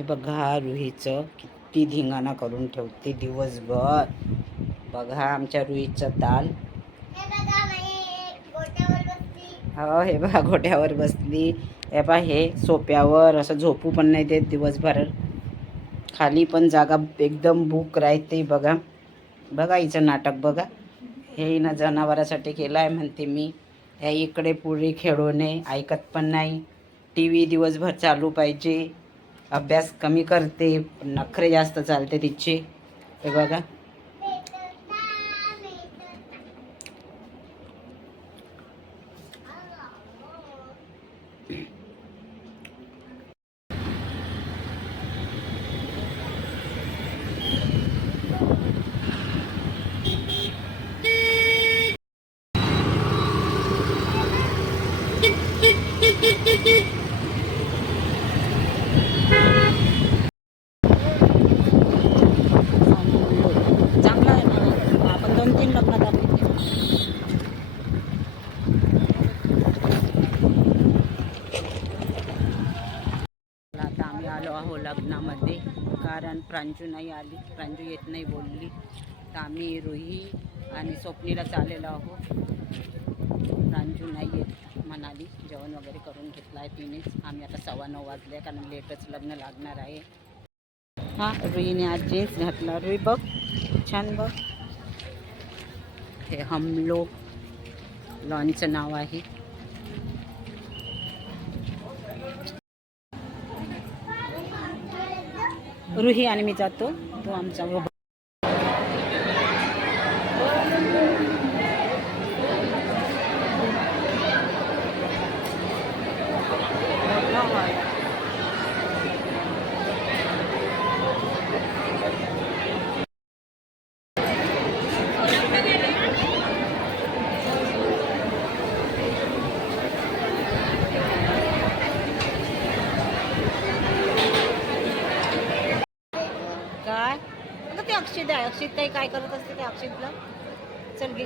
बघा रुहीचं किती धिंगाणा करून ठेवते दिवसभर. बघा आमच्या रुहीचं दाल. हो हे बघा गोट्यावर बसली. हे बघा हे सोप्यावर असं झोपू पण नाही देत दिवसभर. खाली पण जागा एकदम भूक राहते. बघा बघा हिचं नाटक बघा. हे हिनं जनावरासाठी केलं आहे म्हणते मी. ह्या इकडे पुढे खेळू नये ऐकत पण नाही. टी व्ही दिवसभर चालू पाहिजे. अभ्यास कमी करते पण नखरे जास्त चालते तिचे. हे बघा चांगला आहे ना. आपण 2-3 लग्नात आपली. आता आम्ही आलो आहो लग्नामध्ये. कारण प्रांजू नाही आली. प्रांजू येत नाही बोलली. तर आम्ही रुही आणि स्वप्नीला चाललेलो आहो. प्रांजू नाही येत म्हणाली. जेवण वगैरे करून घेतलं आहे तिनेच. आम्ही आता 9:15 वाजले कारण लेटच लग्न लागणार आहे. हा रुईने आज जीन्स घातला. रुई बघ छान बघ. हे हम लोग लॉनचं नाव आहे. रुही आणि मी जातो. तो आमचा काय. अगं ते अक्षित आहे. अक्षित काही काय करत असते ते अक्षितला. चल घे.